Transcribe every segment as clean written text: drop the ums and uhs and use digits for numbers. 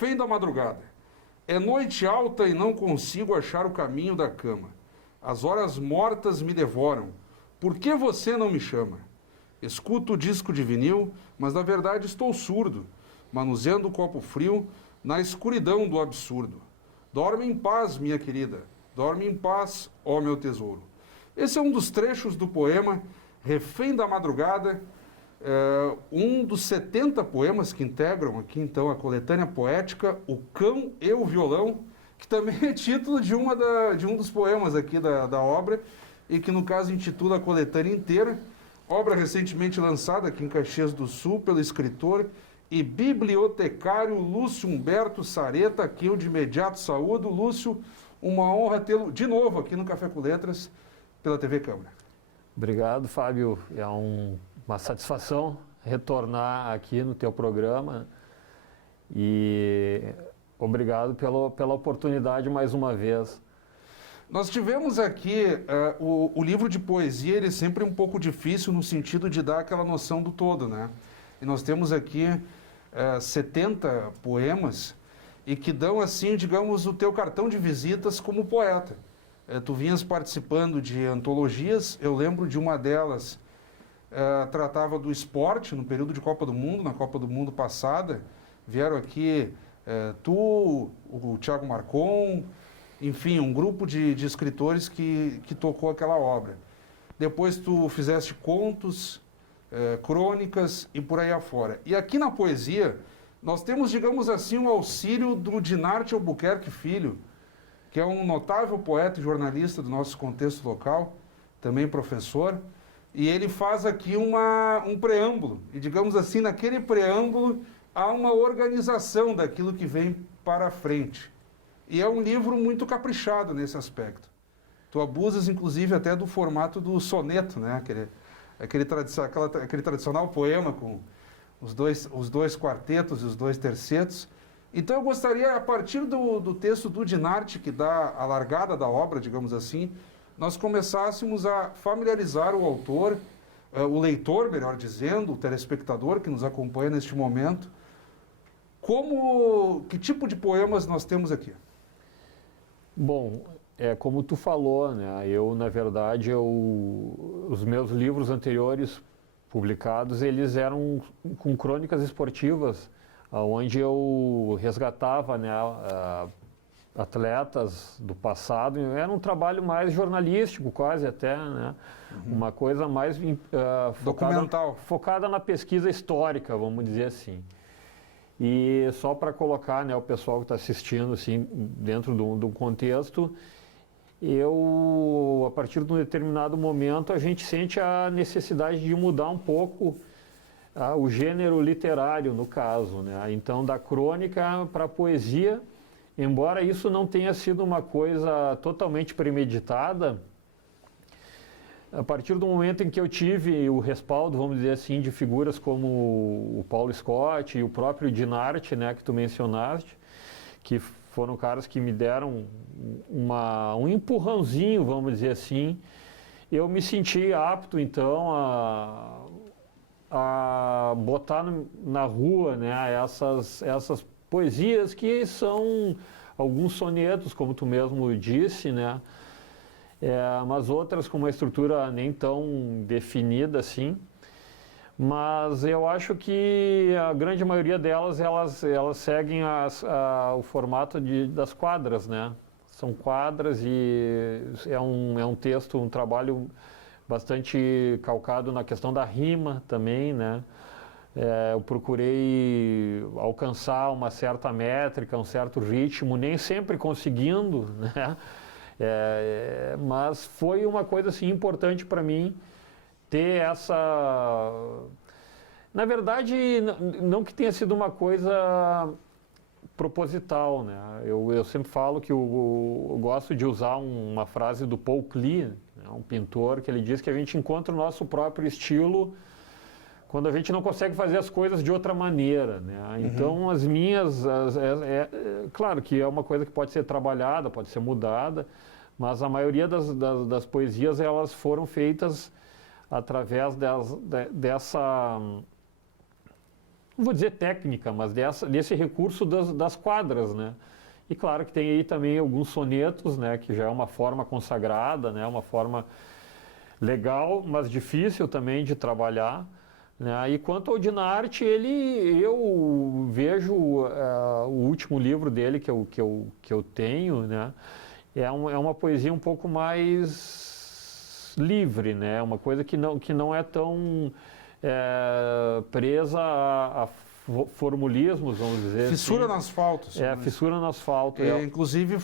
Refém da madrugada. É noite alta e não consigo achar o caminho da cama. As horas mortas me devoram. Por que você não me chama? Escuto o disco de vinil, mas na verdade estou surdo, manuseando o copo frio na escuridão do absurdo. Dorme em paz, minha querida. Dorme em paz, ó meu tesouro. Esse é um dos trechos do poema Refém da Madrugada, um dos 70 poemas que integram aqui então a coletânea poética O Cão e o Violão, que também é título de um dos poemas aqui da obra, e que no caso intitula a coletânea inteira, obra recentemente lançada aqui em Caxias do Sul pelo escritor e bibliotecário Lúcio Humberto Sareta, que eu de imediato saúdo. Lúcio, uma honra tê-lo de novo aqui no Café com Letras pela TV Câmara. Obrigado, Fábio. É uma satisfação retornar aqui no teu programa e obrigado pela oportunidade mais uma vez. Nós tivemos aqui, o livro de poesia, ele é sempre um pouco difícil no sentido de dar aquela noção do todo, né? E nós temos aqui 70 poemas e que dão, assim, digamos, o teu cartão de visitas como poeta. Tu vinhas participando de antologias, eu lembro de uma delas, tratava do esporte no período de Copa do Mundo, na Copa do Mundo passada, vieram aqui tu, o Thiago Marcon, enfim, um grupo de escritores que tocou aquela obra. Depois tu fizeste contos, crônicas e por aí afora. E aqui na poesia, nós temos, digamos assim, um auxílio do Dinarte Albuquerque Filho, que é um notável poeta e jornalista do nosso contexto local, também professor, e ele faz aqui um preâmbulo, e digamos assim, naquele preâmbulo há uma organização daquilo que vem para a frente. E é um livro muito caprichado nesse aspecto. Tu abusas, inclusive, até do formato do soneto, né? Aquele tradicional poema com os dois quartetos e os dois tercetos. Então eu gostaria, a partir do texto do Dinarte, que dá a largada da obra, digamos assim, nós começássemos a familiarizar o autor, o leitor, melhor dizendo, o telespectador que nos acompanha neste momento, que tipo de poemas nós temos aqui? Bom, como tu falou, né? Na verdade, os meus livros anteriores publicados, eles eram com crônicas esportivas, onde eu resgatava, né, atletas do passado. Era um trabalho mais jornalístico, quase até, né? Uma coisa mais focada na pesquisa histórica, vamos dizer assim. E só para colocar, né, o pessoal que está assistindo assim, dentro do contexto, a partir de um determinado momento, a gente sente a necessidade de mudar um pouco o gênero literário, no caso, né? Então, da crônica para a poesia, embora isso não tenha sido uma coisa totalmente premeditada, a partir do momento em que eu tive o respaldo, vamos dizer assim, de figuras como o Paulo Scott e o próprio Dinarte, né, que tu mencionaste, que foram caras que me deram um empurrãozinho, vamos dizer assim, eu me senti apto, então, a botar na rua, né, essas poesias que são alguns sonetos, como tu mesmo disse, né, mas outras com uma estrutura nem tão definida assim. Mas eu acho que a grande maioria delas, elas seguem o formato das quadras, né? São quadras e é um texto, um trabalho bastante calcado na questão da rima também, né? Eu procurei alcançar uma certa métrica, um certo ritmo, nem sempre conseguindo, né? Mas foi uma coisa assim, importante para mim ter essa... Na verdade, não que tenha sido uma coisa proposital, né? Eu sempre falo que eu gosto de usar uma frase do Paul Klee, né, um pintor, que ele diz que a gente encontra o nosso próprio estilo quando a gente não consegue fazer as coisas de outra maneira, né? Então, as minhas... claro que é uma coisa que pode ser trabalhada, pode ser mudada, mas a maioria das poesias, elas foram feitas através dessa... não vou dizer técnica, mas desse recurso das quadras, né? E claro que tem aí também alguns sonetos, né, que já é uma forma consagrada, né, uma forma legal, mas difícil também de trabalhar, né? E quanto ao Dinarte, eu vejo o último livro dele que eu tenho, né, é uma poesia um pouco mais livre, né, uma coisa que não é tão presa a formulismos, vamos dizer Fissura assim. no asfalto. Fissura no asfalto. Inclusive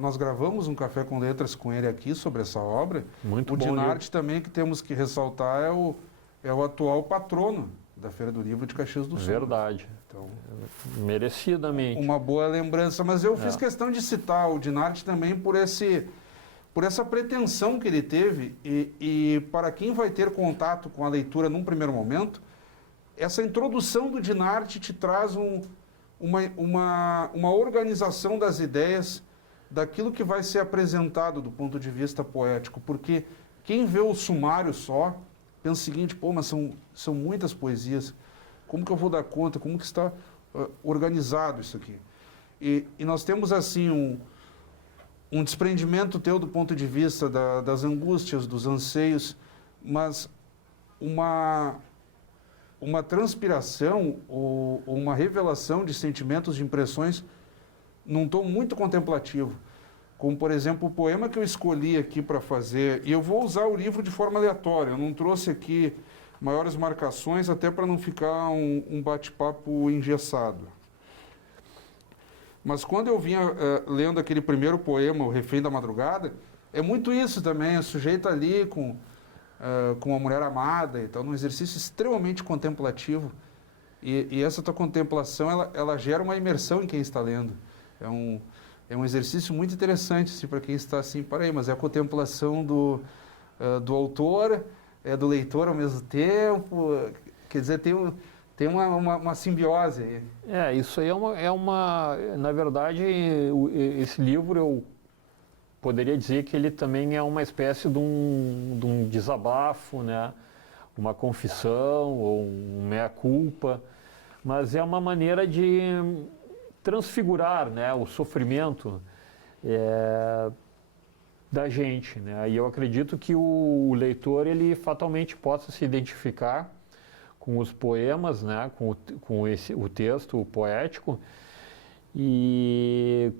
nós gravamos um Café com Letras com ele aqui sobre essa obra. Muito o bom Dinarte também, que temos que ressaltar, é o atual patrono da Feira do Livro de Caxias do Sul. Verdade. Então, merecidamente. Uma boa lembrança. Mas eu fiz questão de citar o Dinarte também por essa pretensão que ele teve e para quem vai ter contato com a leitura num primeiro momento, essa introdução do Dinarte te traz uma organização das ideias daquilo que vai ser apresentado do ponto de vista poético, porque quem vê o sumário só pensa o seguinte, pô, mas são muitas poesias, como que eu vou dar conta, como que está organizado isso aqui? E nós temos assim um desprendimento teu do ponto de vista das angústias, dos anseios, mas uma transpiração ou uma revelação de sentimentos, de impressões num tom muito contemplativo. Como, por exemplo, o poema que eu escolhi aqui para fazer, e eu vou usar o livro de forma aleatória, eu não trouxe aqui maiores marcações, até para não ficar um bate-papo engessado. Mas quando eu vinha lendo aquele primeiro poema, O Refém da Madrugada, é muito isso também, o sujeito ali com a mulher amada, então num exercício extremamente contemplativo. E essa tua contemplação, ela gera uma imersão em quem está lendo. É um exercício muito interessante assim, para quem está assim, peraí, mas é a contemplação do autor, do leitor ao mesmo tempo, quer dizer, tem uma simbiose aí. Isso aí na verdade, esse livro eu poderia dizer que ele também é uma espécie de um desabafo, né? Uma confissão ou um meia-culpa, mas é uma maneira de transfigurar, né, o sofrimento da gente, né? E eu acredito que o leitor ele fatalmente possa se identificar com os poemas, né, com o texto poético. E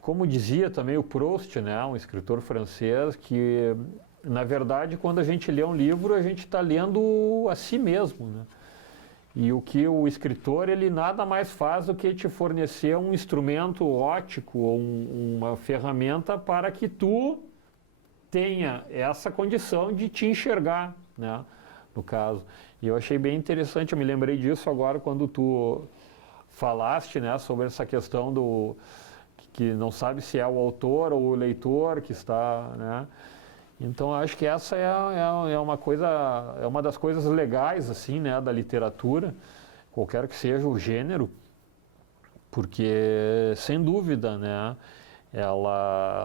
como dizia também o Proust, né, um escritor francês, que na verdade quando a gente lê um livro a gente está lendo a si mesmo, né? E o que o escritor ele nada mais faz do que te fornecer um instrumento óptico ou uma ferramenta para que tu tenha essa condição de te enxergar, né, no caso. E eu achei bem interessante, eu me lembrei disso agora quando tu falaste, né, sobre essa questão que não sabe se é o autor ou o leitor que está, né? Então acho que essa é uma das coisas legais assim, né, da literatura, qualquer que seja o gênero, porque sem dúvida, né,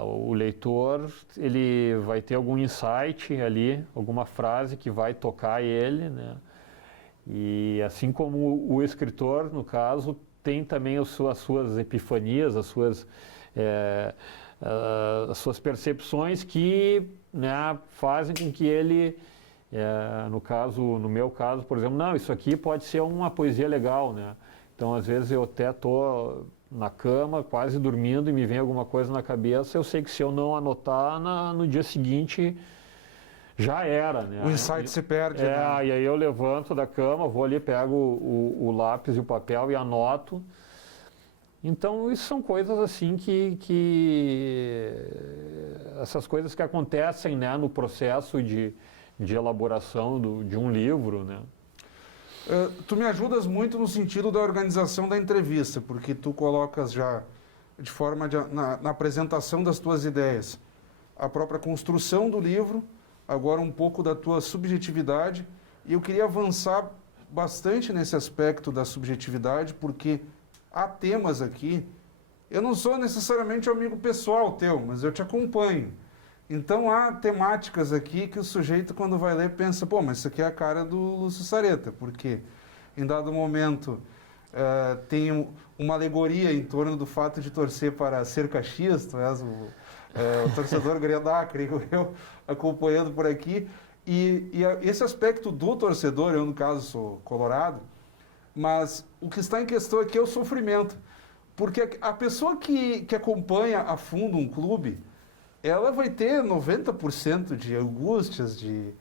o leitor ele vai ter algum insight ali, alguma frase que vai tocar ele, né? E assim como o escritor, no caso, tem também as suas epifanias, as suas percepções que, né, fazem com que ele, no meu caso, por exemplo, não, isso aqui pode ser uma poesia legal, né? Então, às vezes eu até estou na cama, quase dormindo, e me vem alguma coisa na cabeça, eu sei que se eu não anotar, no dia seguinte já era, né? O insight se perde, né? E aí eu levanto da cama, vou ali, pego o lápis e o papel e anoto. Então, isso são coisas assim essas coisas que acontecem, né, no processo de elaboração de um livro, né? Tu me ajudas muito no sentido da organização da entrevista, porque tu colocas já de forma na apresentação das tuas ideias a própria construção do livro, agora um pouco da tua subjetividade, e eu queria avançar bastante nesse aspecto da subjetividade, porque há temas aqui, eu não sou necessariamente um amigo pessoal teu, mas eu te acompanho. Então há temáticas aqui que o sujeito quando vai ler pensa, pô, mas isso aqui é a cara do Lúcio Sareta, por quê? em dado momento, tem uma alegoria em torno do fato de torcer para ser Caxias, tu és o torcedor Grená, creio eu, acompanhando por aqui. E esse aspecto do torcedor, eu no caso sou colorado, mas o que está em questão aqui é o sofrimento. Porque a pessoa que acompanha a fundo um clube, ela vai ter 90% de angústias, de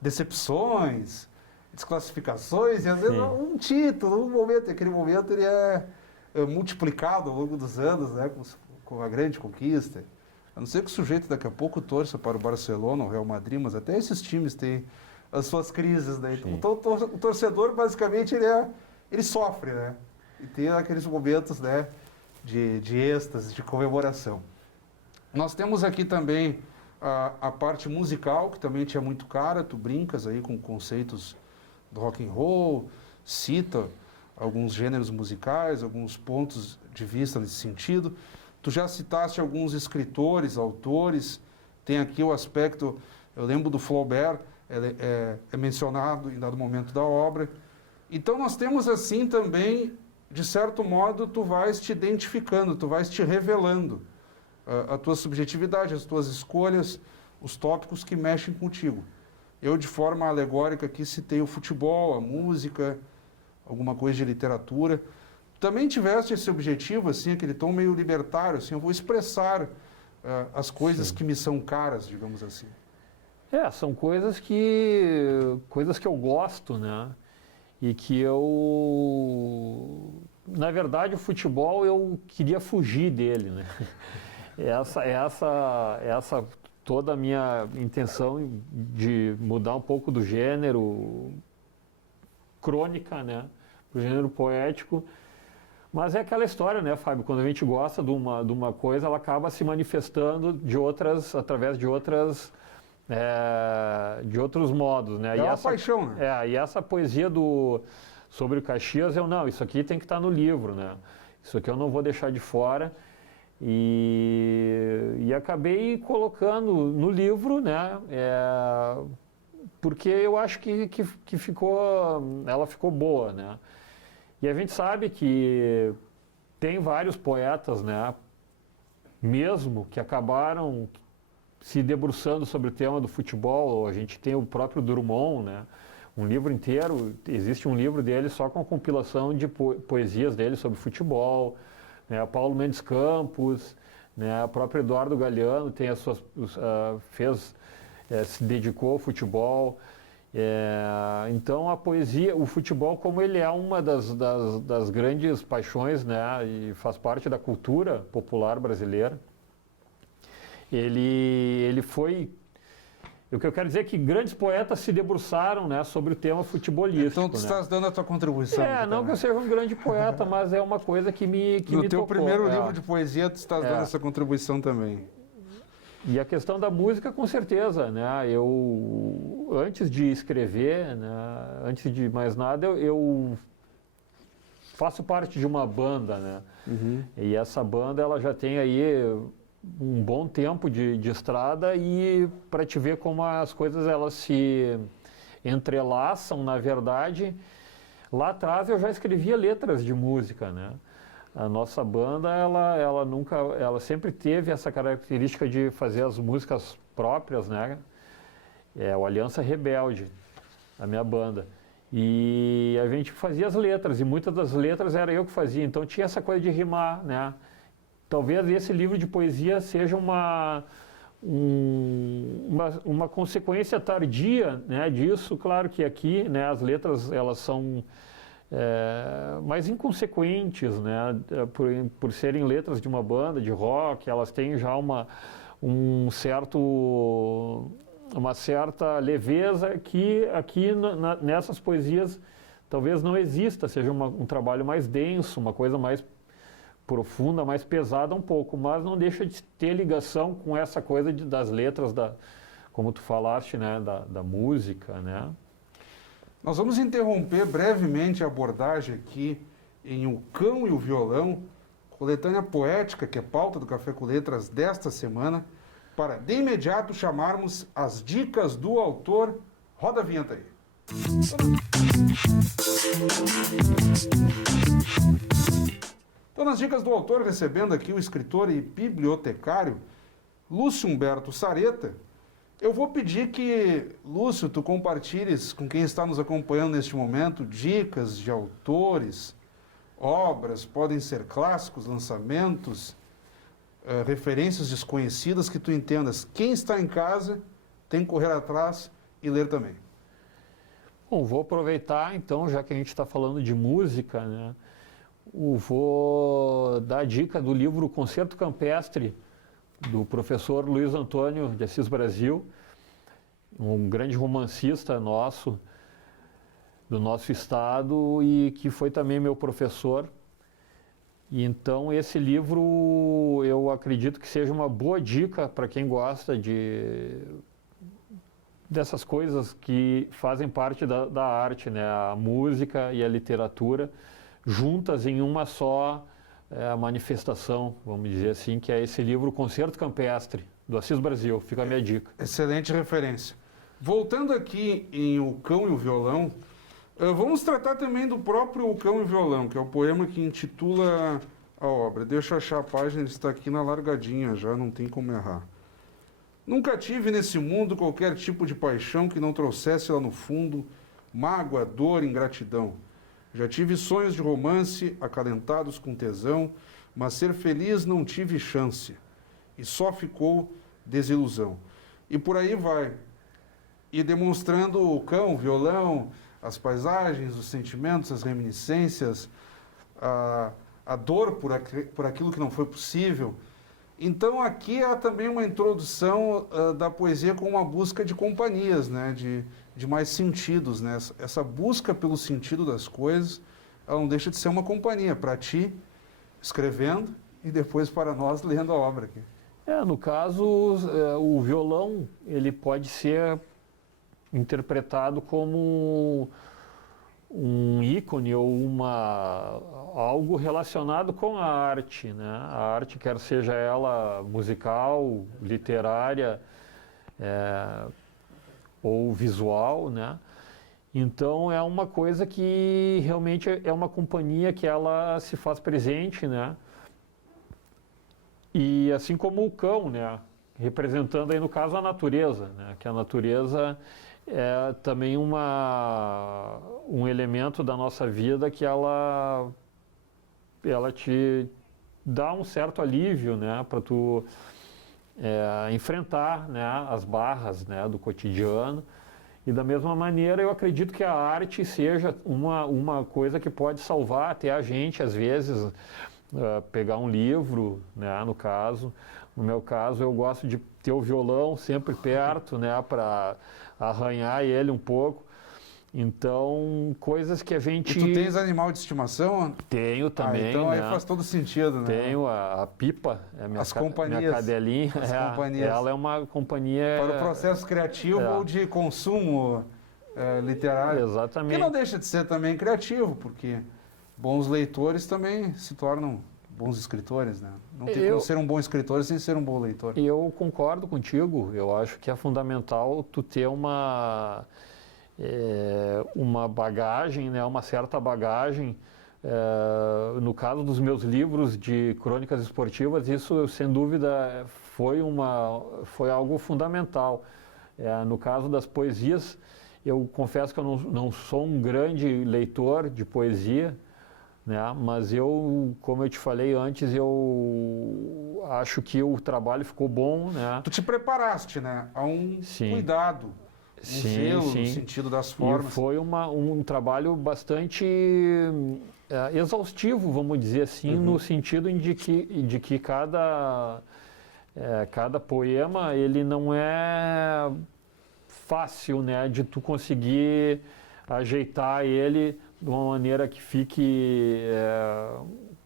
decepções, desclassificações, e às vezes um título, um momento, e aquele momento ele é multiplicado ao longo dos anos, né, com a grande conquista. A não ser que o sujeito daqui a pouco torça para o Barcelona, o Real Madrid, mas até esses times têm as suas crises, né? Então o torcedor, basicamente, ele sofre, né? E tem aqueles momentos, né, de êxtase, de comemoração. Nós temos aqui também a parte musical, que também te é muito cara, tu brincas aí com conceitos do rock and roll, cita alguns gêneros musicais, alguns pontos de vista nesse sentido. Tu já citaste alguns escritores, autores, tem aqui o aspecto, eu lembro do Flaubert, é mencionado em dado momento da obra. Então nós temos assim também, de certo modo, tu vais te identificando, tu vais te revelando a tua subjetividade, as tuas escolhas, os tópicos que mexem contigo. Eu, de forma alegórica, aqui citei o futebol, a música, alguma coisa de literatura. Também tiveste esse objetivo, assim, aquele tom meio libertário, assim, eu vou expressar as coisas que me são caras, digamos assim. São coisas que eu gosto, né? E que na verdade, o futebol eu queria fugir dele, né? Essa toda a minha intenção de mudar um pouco do gênero crônica, né, para o gênero poético. Mas é aquela história, né, Fábio? Quando a gente gosta de uma coisa, ela acaba se manifestando através de outros modos, né? É uma paixão, né? E essa poesia sobre o Caxias, isso aqui tem que estar no livro, né? Isso aqui eu não vou deixar de fora. E acabei colocando no livro, né? Porque eu acho que ela ficou boa, né? E a gente sabe que tem vários poetas, né? Mesmo que acabaram se debruçando sobre o tema do futebol. A gente tem o próprio Drummond, né? Um livro inteiro, existe um livro dele só com a compilação de poesias dele sobre futebol. Né, Paulo Mendes Campos, né, o próprio Eduardo Galeano tem se dedicou ao futebol. Então a poesia, o futebol, como ele é uma das grandes paixões, né, e faz parte da cultura popular brasileira, ele foi... O que eu quero dizer é que grandes poetas se debruçaram, né, sobre o tema futebolístico. Então tu estás dando a tua contribuição. Não que eu seja um grande poeta, mas é uma coisa que me tocou. No teu primeiro livro de poesia, tu estás dando essa contribuição também. E a questão da música, com certeza, né? Eu, antes de escrever, né, antes de mais nada, eu faço parte de uma banda, né? Uhum. E essa banda, ela já tem aí um bom tempo de estrada, e para te ver como as coisas elas se entrelaçam, na verdade, lá atrás eu já escrevia letras de música, né? A nossa banda, ela sempre teve essa característica de fazer as músicas próprias, né? O Aliança Rebelde, a minha banda. E a gente fazia as letras, e muitas das letras era eu que fazia, então tinha essa coisa de rimar, né? Talvez esse livro de poesia seja uma consequência tardia, né, disso. Claro que aqui, né, as letras elas são mais inconsequentes, né, por serem letras de uma banda de rock. Elas têm já uma certa leveza que aqui nessas poesias talvez não exista, seja um trabalho mais denso, uma coisa mais profunda, mais pesada um pouco, mas não deixa de ter ligação com essa coisa das letras, como tu falaste, né, da música, né? Nós vamos interromper brevemente a abordagem aqui em O Cão e o Violão, coletânea poética, que é pauta do Café com Letras desta semana, para de imediato chamarmos as dicas do autor. Roda a vinheta aí. Então, nas dicas do autor, recebendo aqui o escritor e bibliotecário Lúcio Humberto Sareta, eu vou pedir que, Lúcio, tu compartilhes com quem está nos acompanhando neste momento dicas de autores, obras, podem ser clássicos, lançamentos, referências desconhecidas que tu entendas. Quem está em casa tem que correr atrás e ler também. Bom, vou aproveitar então, já que a gente está falando de música, né? Vou dar a dica do livro Concerto Campestre, do professor Luiz Antônio de Assis Brasil, um grande romancista nosso, do nosso estado e que foi também meu professor. E então esse livro eu acredito que seja uma boa dica para quem gosta dessas coisas que fazem parte da arte, né? A música e a literatura juntas em uma só manifestação, vamos dizer assim, que é esse livro Concerto Campestre, do Assis Brasil. Fica a minha dica. Excelente referência. Voltando aqui em O Cão e o Violão, vamos tratar também do próprio O Cão e o Violão, que é o poema que intitula a obra. Deixa eu achar a página, ele está aqui na largadinha já, não tem como errar. Nunca tive nesse mundo qualquer tipo de paixão que não trouxesse lá no fundo mágoa, dor, ingratidão. Já tive sonhos de romance, acalentados com tesão, mas ser feliz não tive chance, e só ficou desilusão. E por aí vai. E demonstrando o cão, o violão, as paisagens, os sentimentos, as reminiscências, a dor por aquilo que não foi possível. Então aqui há também uma introdução da poesia com uma busca de companhias, né? De mais sentidos, né? Essa busca pelo sentido das coisas, ela não deixa de ser uma companhia para ti, escrevendo, e depois para nós, lendo a obra aqui. No caso, o violão, ele pode ser interpretado como um ícone ou algo relacionado com a arte, né? A arte, quer seja ela musical, literária, ou visual, né? Então é uma coisa que realmente é uma companhia que ela se faz presente, né? E assim como o cão, né? Representando aí no caso a natureza, né? Que a natureza é também um elemento da nossa vida que ela te dá um certo alívio, né? Para tu enfrentar, né, as barras, né, do cotidiano. E da mesma maneira eu acredito que a arte seja uma coisa que pode salvar até a gente, às vezes, pegar um livro, né, no meu caso eu gosto de ter o violão sempre perto, né, para arranhar ele um pouco. Então, coisas que a gente... E tu tens animal de estimação? Tenho também, então né? aí faz todo sentido, né? Tenho a Pipa, As companhias. minha cadelinha. As companhias. Ela é uma companhia... Para o processo criativo ou de consumo literário. Exatamente. Que não deixa de ser também criativo, porque bons leitores também se tornam bons escritores, né? Não tem como ser um bom escritor sem ser um bom leitor. Eu concordo contigo. Eu acho que é fundamental tu ter uma bagagem, né, uma certa bagagem. No caso dos meus livros de crônicas esportivas, isso sem dúvida foi algo fundamental. No caso das poesias, eu confesso que eu não sou um grande leitor de poesia, né, mas como eu te falei antes, eu acho que o trabalho ficou bom, né? Tu te preparaste, né? A um cuidado. Zelo, no sentido das formas. E foi um trabalho bastante exaustivo, vamos dizer assim, no sentido de que cada poema ele não é fácil, né, de tu conseguir ajeitar ele de uma maneira que fique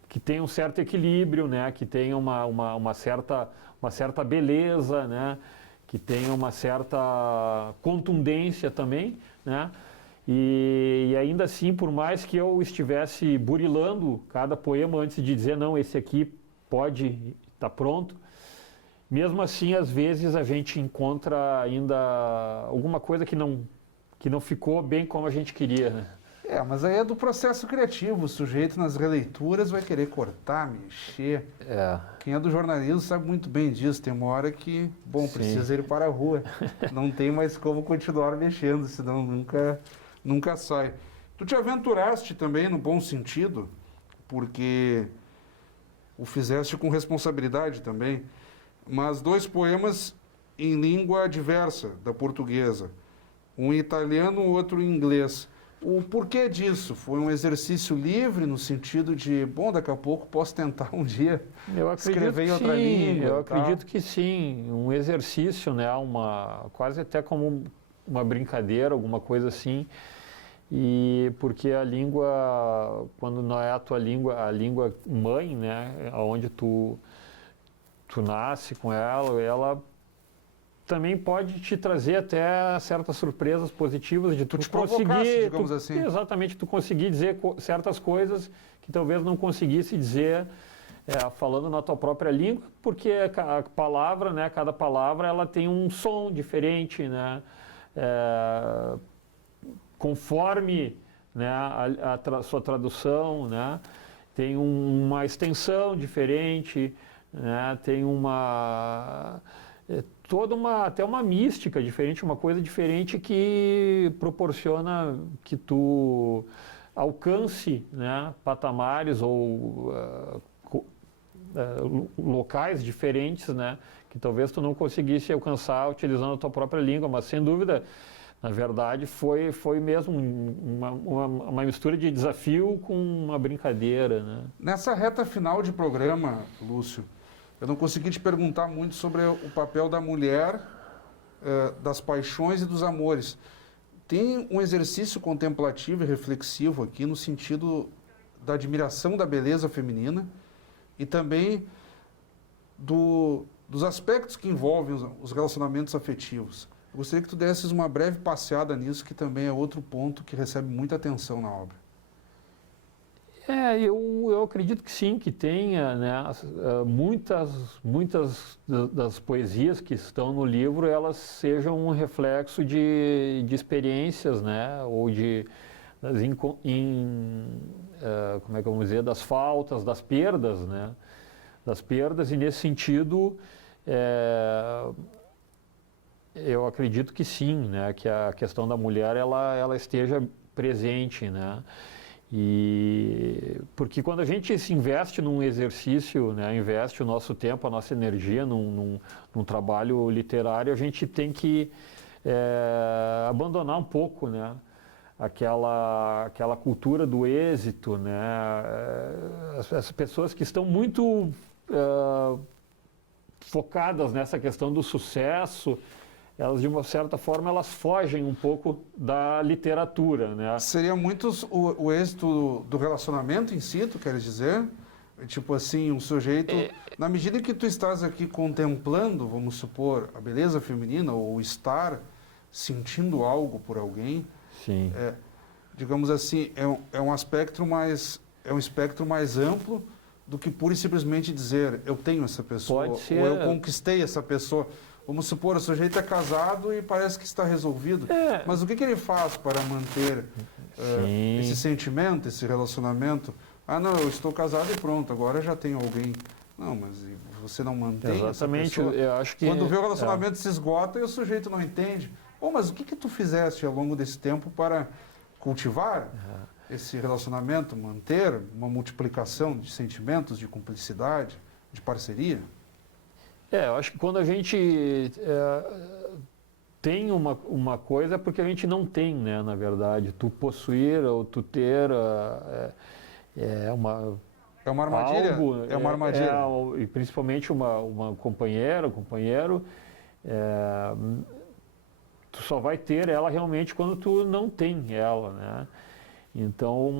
que tenha um certo equilíbrio, né, que tenha uma certa beleza, né, que tenha uma certa contundência também, né? E ainda assim, por mais que eu estivesse burilando cada poema antes de dizer, não, esse aqui pode estar pronto, mesmo assim, às vezes a gente encontra ainda alguma coisa que não ficou bem como a gente queria, né? Mas aí é do processo criativo. O sujeito nas releituras vai querer cortar, mexer. Quem é do jornalismo sabe muito bem disso. Tem uma hora que, precisa ir para a rua. Não tem mais como continuar mexendo, senão nunca sai. Tu te aventuraste também no bom sentido, porque o fizeste com responsabilidade também, mas 2 poemas em língua diversa da portuguesa. Um em italiano, o outro em inglês. O porquê disso? Foi um exercício livre no sentido de, daqui a pouco posso tentar um dia escrever em outra língua? Eu acredito que sim, um exercício, né, quase até como uma brincadeira, alguma coisa assim, e porque a língua, quando não é a língua mãe, né, onde tu nasce com ela também pode te trazer até certas surpresas positivas de tu te conseguir, digamos assim. Exatamente, tu conseguir dizer certas coisas que talvez não conseguisse dizer falando na tua própria língua, porque a palavra, né, cada palavra, ela tem um som diferente, né, conforme, né, a sua tradução, né, tem uma extensão diferente, né, tem até uma mística diferente, uma coisa diferente que proporciona que tu alcance, né, patamares ou locais diferentes, né, que talvez tu não conseguisse alcançar utilizando a tua própria língua, mas sem dúvida, na verdade, foi mesmo uma mistura de desafio com uma brincadeira, né. Nessa reta final de programa, Lúcio, eu não consegui te perguntar muito sobre o papel da mulher, das paixões e dos amores. Tem um exercício contemplativo e reflexivo aqui no sentido da admiração da beleza feminina e também dos aspectos que envolvem os relacionamentos afetivos. Eu gostaria que tu desses uma breve passeada nisso, que também é outro ponto que recebe muita atenção na obra. Eu acredito que sim, que tenha, né, muitas das poesias que estão no livro, elas sejam um reflexo de experiências, né, ou como é que vamos dizer, das faltas, das perdas, né, e nesse sentido, eu acredito que sim, né, que a questão da mulher, ela esteja presente, né. Porque quando a gente se investe num exercício, né, investe o nosso tempo, a nossa energia num trabalho literário, a gente tem que abandonar um pouco, né, aquela cultura do êxito, né, as pessoas que estão muito focadas nessa questão do sucesso, elas, de uma certa forma, elas fogem um pouco da literatura, né? Seria muito o êxito do relacionamento em si, tu queres dizer? Tipo assim, um sujeito... Na medida em que tu estás aqui contemplando, vamos supor, a beleza feminina, ou estar sentindo algo por alguém... Sim. Digamos assim, é um espectro mais amplo do que pura e simplesmente dizer eu tenho essa pessoa, Pode ser. ou eu conquistei essa pessoa. Vamos supor, o sujeito é casado e parece que está resolvido. Mas o que ele faz para manter esse sentimento, esse relacionamento? Não, eu estou casado e pronto, agora já tenho alguém. Não, mas você não mantém Exatamente, essa pessoa? eu acho que... Quando vê o relacionamento se esgota e o sujeito não entende. Mas o que tu fizeste ao longo desse tempo para cultivar esse relacionamento, manter uma multiplicação de sentimentos, de cumplicidade, de parceria? Eu acho que quando a gente tem uma coisa é porque a gente não tem, né, na verdade. Tu possuir ou tu ter é uma... É uma armadilha? É uma armadilha. E principalmente uma companheira, um companheiro, tu só vai ter ela realmente quando tu não tem ela, né? Então,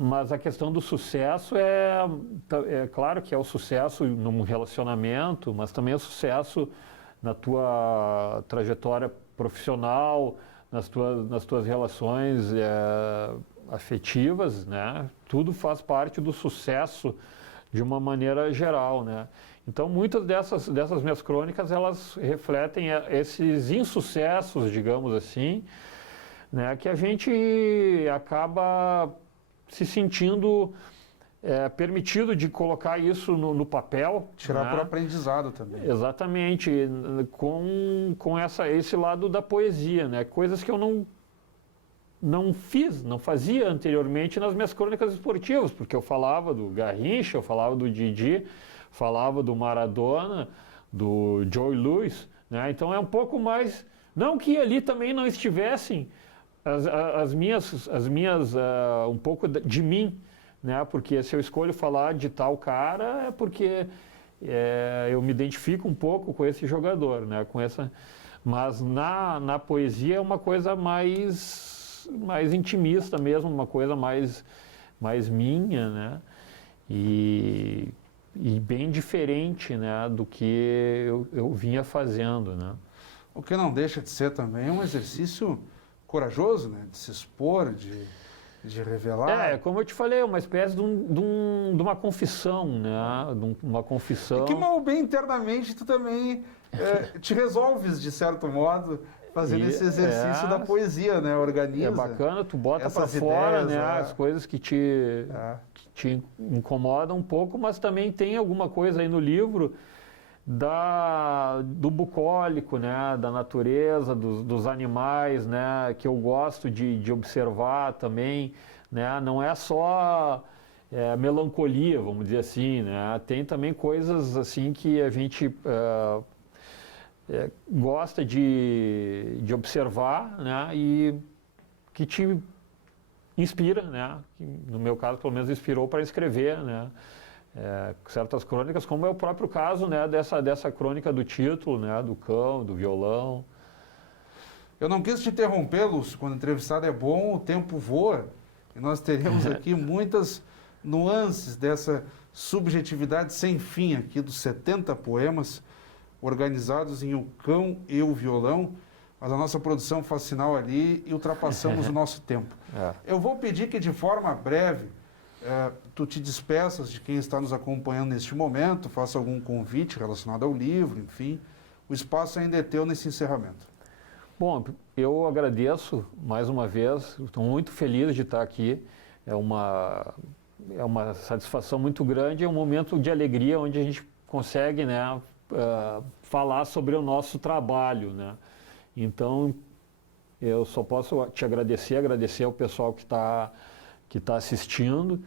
mas a questão do sucesso é claro que é o sucesso num relacionamento, mas também é o sucesso na tua trajetória profissional, nas tuas relações afetivas, né? Tudo faz parte do sucesso de uma maneira geral, né? Então, muitas dessas minhas crônicas, elas refletem esses insucessos, digamos assim, né, que a gente acaba se sentindo permitido de colocar isso no papel. Tirar né? por aprendizado também. Exatamente, com esse lado da poesia, né? Coisas que eu não fazia anteriormente nas minhas crônicas esportivas, porque eu falava do Garrincha, eu falava do Didi, falava do Maradona, do Joe Louis, né? Então é um pouco mais, não que ali também não estivessem as minhas um pouco de mim, né? Porque se eu escolho falar de tal cara é porque eu me identifico um pouco com esse jogador, né? Mas na poesia é uma coisa mais intimista mesmo, uma coisa mais minha, né? E bem diferente, né, do que eu vinha fazendo, né? O que não deixa de ser também um exercício corajoso, né? De se expor, de revelar. Como eu te falei, é uma espécie de uma confissão, né? Uma confissão. E que mal bem internamente tu também te resolves, de certo modo, fazendo esse exercício da poesia, né? Organiza. É bacana, tu bota para essas fora, ideias, né? As coisas que te incomodam um pouco, mas também tem alguma coisa aí no livro do bucólico, né? Da natureza, dos animais, né? Que eu gosto de observar também, né? Não é só melancolia, vamos dizer assim, né? Tem também coisas assim que a gente gosta de observar, né? E que te inspira, né? Que, no meu caso, pelo menos, inspirou para escrever, né? Certas crônicas, como é o próprio caso, né? Dessa crônica do título, né? Do cão, do violão. Eu não quis te interrompê-los, quando o entrevistado é bom, o tempo voa. E nós teremos aqui muitas nuances dessa subjetividade sem fim aqui dos 70 poemas organizados em O Cão e o Violão. Mas a nossa produção faz sinal ali e ultrapassamos o nosso tempo. Eu vou pedir que de forma breve tu te despeças de quem está nos acompanhando neste momento, faça algum convite relacionado ao livro, enfim. O espaço ainda é teu nesse encerramento. Bom, eu agradeço mais uma vez, estou muito feliz de estar aqui. É uma satisfação muito grande, é um momento de alegria onde a gente consegue, né, falar sobre o nosso trabalho, né? Então, eu só posso te agradecer ao pessoal que tá assistindo.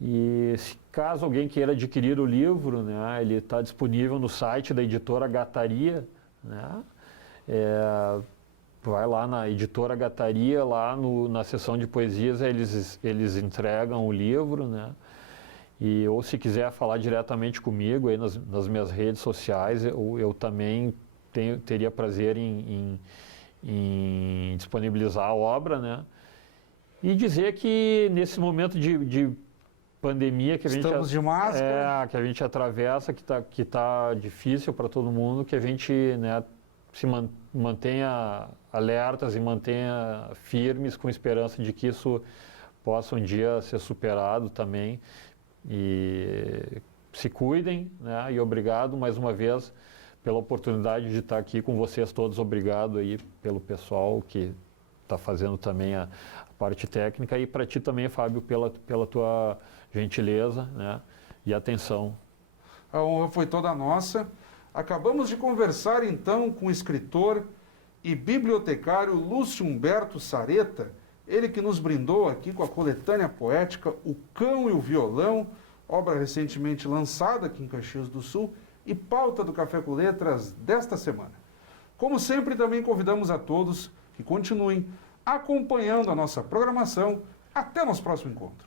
E caso alguém queira adquirir o livro, né, ele está disponível no site da editora Gataria, né? Vai lá na editora Gataria, lá na seção de poesias, eles entregam o livro, né? Ou se quiser falar diretamente comigo aí nas minhas redes sociais, eu também teria prazer em disponibilizar a obra, né? E dizer que nesse momento de pandemia que a gente estamos de máscara, que a gente atravessa, que tá difícil para todo mundo, que a gente, né, se mantenha alertas e mantenha firmes com esperança de que isso possa um dia ser superado também. E se cuidem, né? E obrigado mais uma vez pela oportunidade de estar aqui com vocês todos. Obrigado aí pelo pessoal que está fazendo também a parte técnica, e para ti também, Fábio, pela tua gentileza, né? E atenção. A honra foi toda nossa. Acabamos de conversar então com o escritor e bibliotecário Lúcio Humberto Sareta, ele que nos brindou aqui com a coletânea poética O Cão e o Violão, obra recentemente lançada aqui em Caxias do Sul e pauta do Café com Letras desta semana. Como sempre, também convidamos a todos que continuem acompanhando a nossa programação. Até nosso próximo encontro.